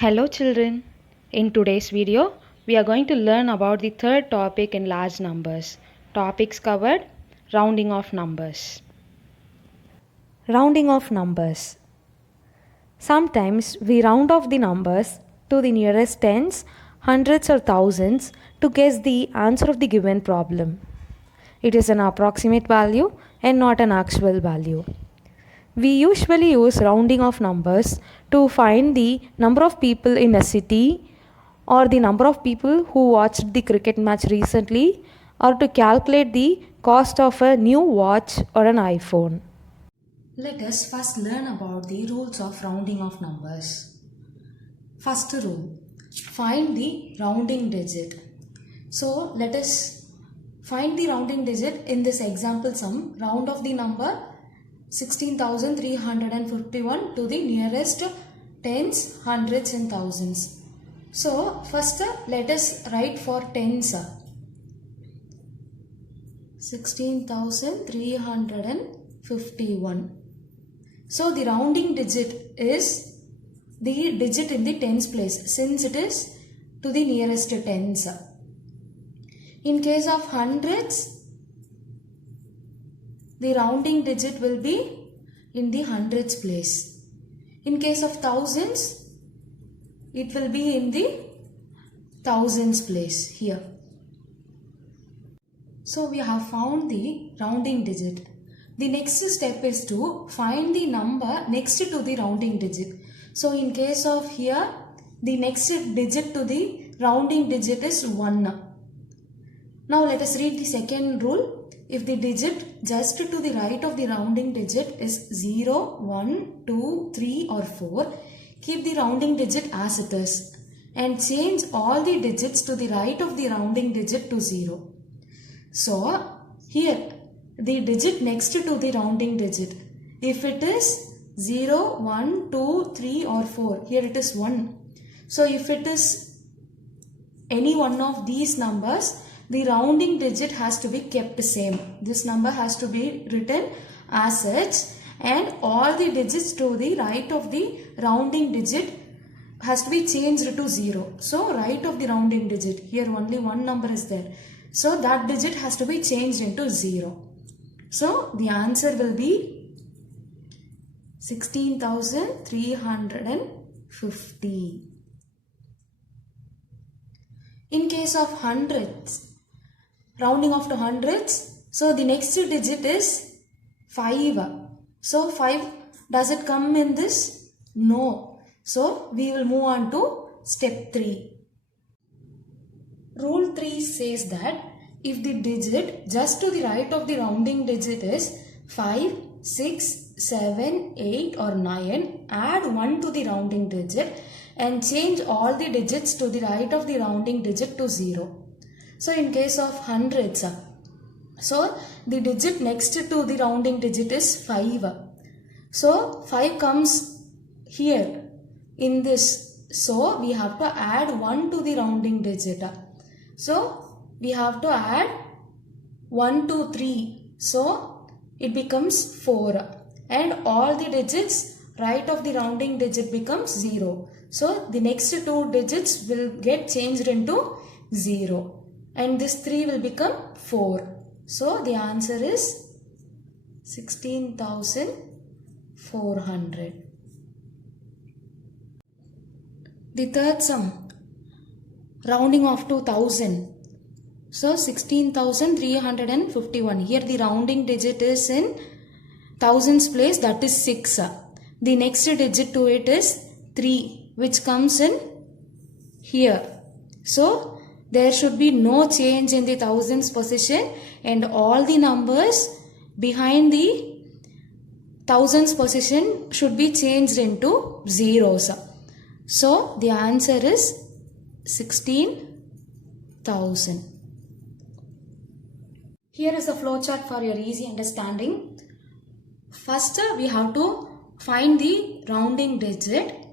Hello children. In today's video, we are going to learn about the third topic in large numbers. Topics covered: rounding of numbers. Rounding of numbers. Sometimes we round off the numbers to the nearest tens, hundreds or thousands to guess the answer of the given problem. It is an approximate value and not an actual value. We usually use rounding of numbers to find the number of people in a city, or the number of people who watched the cricket match recently, or to calculate the cost of a new watch or an iPhone. Let us first learn about the rules of rounding of numbers. First rule: find the rounding digit. So let us find the rounding digit. In this example sum, round off the number 16,351 to the nearest tens, hundreds and thousands. So first let us write for tens. 16,351. So the rounding digit is the digit in the tens place, since it is to the nearest tens. In case of hundreds, the rounding digit will be in the hundreds place. In case of thousands, it will be in the thousands place here. So we have found the rounding digit. The next step is to find the number next to the rounding digit. So in case of here, the next digit to the rounding digit is 1. Now let us read the second rule. If the digit just to the right of the rounding digit is 0, 1, 2, 3 or 4, keep the rounding digit as it is and change all the digits to the right of the rounding digit to 0. So here the digit next to the rounding digit, if it is 0, 1, 2, 3 or 4, here it is 1. So if it is any one of these numbers, the rounding digit has to be kept same. This number has to be written as such, and all the digits to the right of the rounding digit has to be changed to 0. So right of the rounding digit, here only one number is there. So that digit has to be changed into 0. So the answer will be 16,350. In case of hundreds, rounding off to hundreds, so the next digit is 5. So 5, does it come in this? No. So we will move on to step 3. Rule 3 says that if the digit just to the right of the rounding digit is 5, 6, 7, 8 or 9, add 1 to the rounding digit and change all the digits to the right of the rounding digit to 0. So in case of hundreds, so the digit next to the rounding digit is 5. So 5 comes here in this. So we have to add 1 to the rounding digit. So we have to add 1, 2, 3. So it becomes 4. And all the digits right of the rounding digit becomes 0. So the next two digits will get changed into 0. And this 3 will become 4. So the answer is 16,400. The third sum, rounding off to 1000. So 16,351. Here the rounding digit is in thousands place, that is 6. The next digit to it is 3, which comes in here. So there should be no change in the thousands position, and all the numbers behind the thousands position should be changed into zeros. So the answer is 16,000. Here is a flowchart for your easy understanding. First we have to find the rounding digit.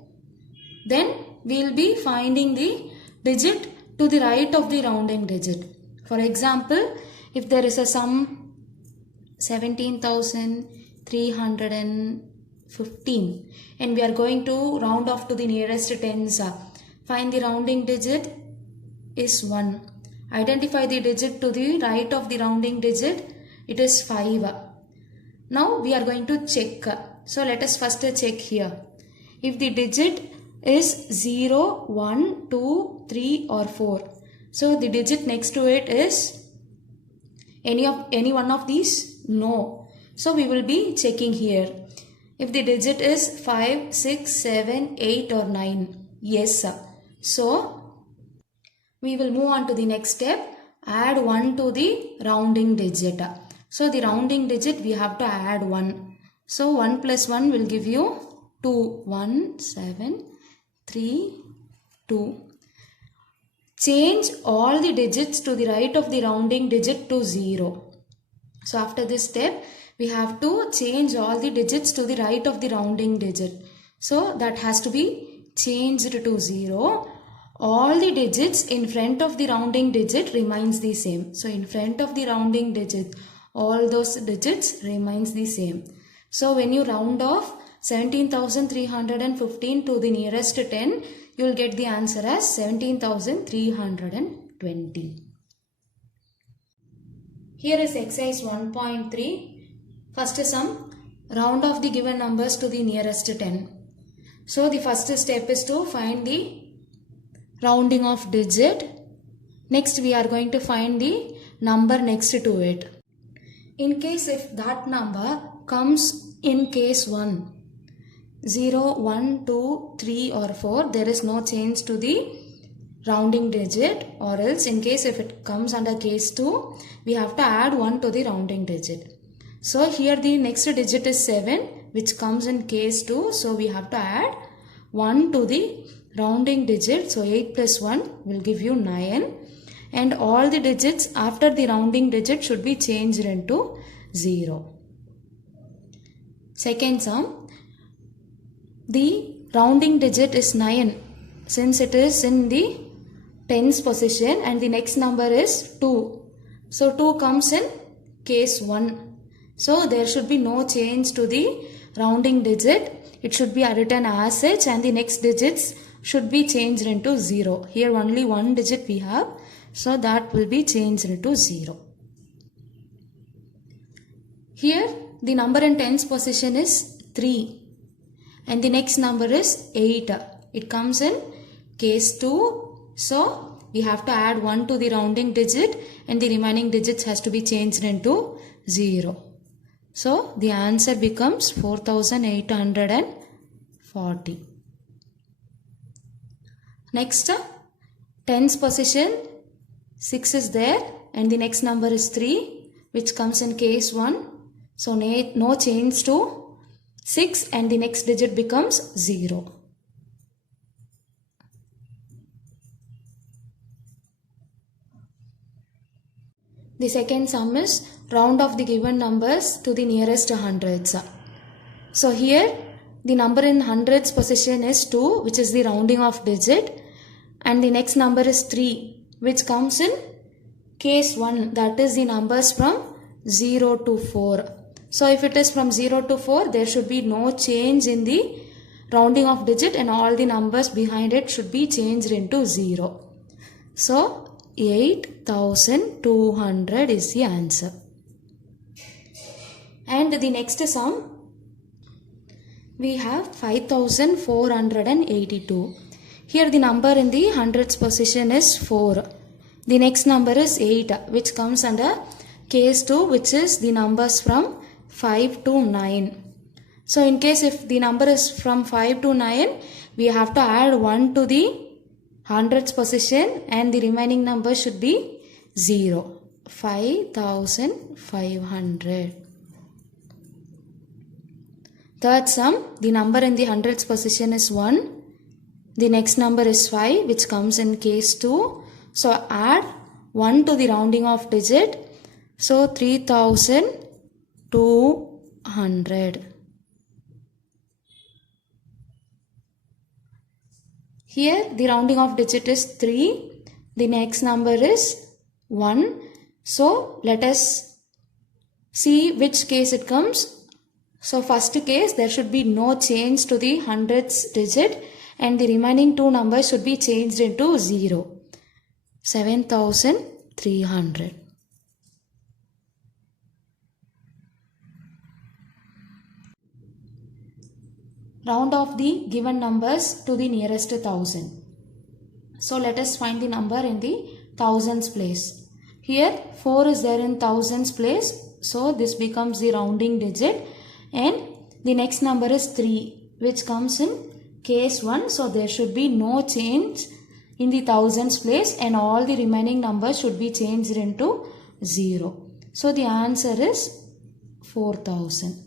Then we will be finding the digit to the right of the rounding digit. For example, if there is a sum 17,350 15. And we are going to round off to the nearest tens. Find the rounding digit is 1. Identify the digit to the right of the rounding digit. It is 5. Now we are going to check. So let us first check here. If the digit is 0, 1, 2, 3 or 4. So the digit next to it is any one of these? No. So we will be checking here. If the digit is 5, 6, 7, 8 or 9. Yes. So we will move on to the next step. Add 1 to the rounding digit. So the rounding digit we have to add 1. So 1 plus 1 will give you 2. 1, 7, 3, 2. Change all the digits to the right of the rounding digit to 0. So after this step, we have to change all the digits to the right of the rounding digit. So that has to be changed to 0. All the digits in front of the rounding digit remains the same. So in front of the rounding digit, all those digits remains the same. So when you round off 17,315 to the nearest 10, you will get the answer as 17,320. Here is exercise 1.3. First sum, round off the given numbers to the nearest 10. So the first step is to find the rounding off digit. Next we are going to find the number next to it. In case if that number comes in case 1, 0, 1, 2, 3 or 4, there is no change to the rounding digit, or else in case if it comes under case 2, we have to add 1 to the rounding digit. So here the next digit is 7, which comes in case 2, so we have to add 1 to the rounding digit. So 8 plus 1 will give you 9, and all the digits after the rounding digit should be changed into 0. Second sum, the rounding digit is 9 since it is in the tens position, and the next number is 2. So 2 comes in case 1. So there should be no change to the rounding digit. It should be written as such, and the next digits should be changed into 0. Here only one digit we have, so that will be changed into 0. Here the number in tens position is 3. And the next number is 8. It comes in case 2. So we have to add 1 to the rounding digit, and the remaining digits has to be changed into 0. So the answer becomes 4,840. Next, tens position 6 is there, and the next number is 3, which comes in case 1. So no change to 6, and the next digit becomes 0. The second sum is round off the given numbers to the nearest hundreds. So here the number in hundreds position is 2, which is the rounding off digit, and the next number is 3, which comes in case 1, that is the numbers from 0 to 4. So if it is from 0 to 4, there should be no change in the rounding off digit, and all the numbers behind it should be changed into 0. So 8,200 is the answer. And the next sum, we have 5,482. Here the number in the hundreds position is 4. The next number is 8, which comes under case 2, which is the numbers from 5 to 9. So in case if the number is from 5 to 9, we have to add 1 to the hundreds position, and the remaining number should be 0. 5,500. Third sum, the number in the hundreds position is 1. The next number is 5, which comes in case 2. So add 1 to the rounding off digit. So 3,200. Here the rounding off digit is 3. The next number is 1. So let us see which case it comes. So first case, there should be no change to the hundreds digit and the remaining two numbers should be changed into 0. 7300. Round off the given numbers to the nearest 1000. So let us find the number in the thousands place. Here 4 is there in thousands place. So this becomes the rounding digit and the next number is 3 which comes in case 1. So there should be no change in the thousands place and all the remaining numbers should be changed into 0. So the answer is 4000.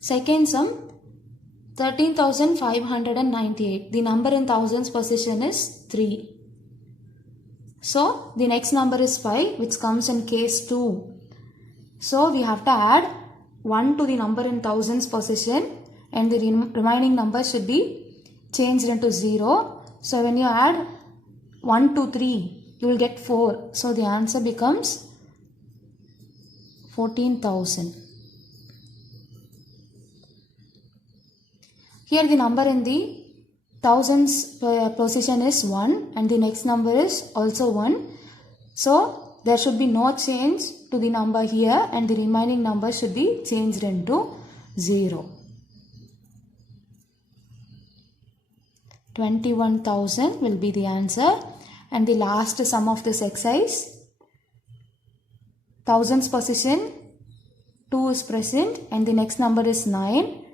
Second sum, 13,598. The number in thousands position is 3. So the next number is 5 which comes in case 2. So we have to add 1 to the number in thousands position and the remaining number should be changed into 0. So when you add 1 to 3, you will get 4. So the answer becomes 14,000. Here the number in the thousands position is 1 and the next number is also 1. So there should be no change to the number here and the remaining number should be changed into 0. 21,000 will be the answer. And the last sum of this exercise, thousands position 2 is present and the next number is 9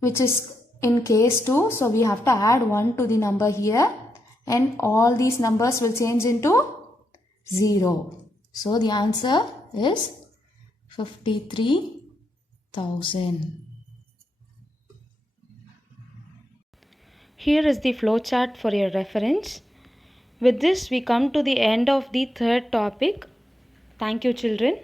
which is in case 2. So we have to add 1 to the number here and all these numbers will change into 0. So the answer is 53,000. Here is the flowchart for your reference. With this we come to the end of the third topic. Thank you children.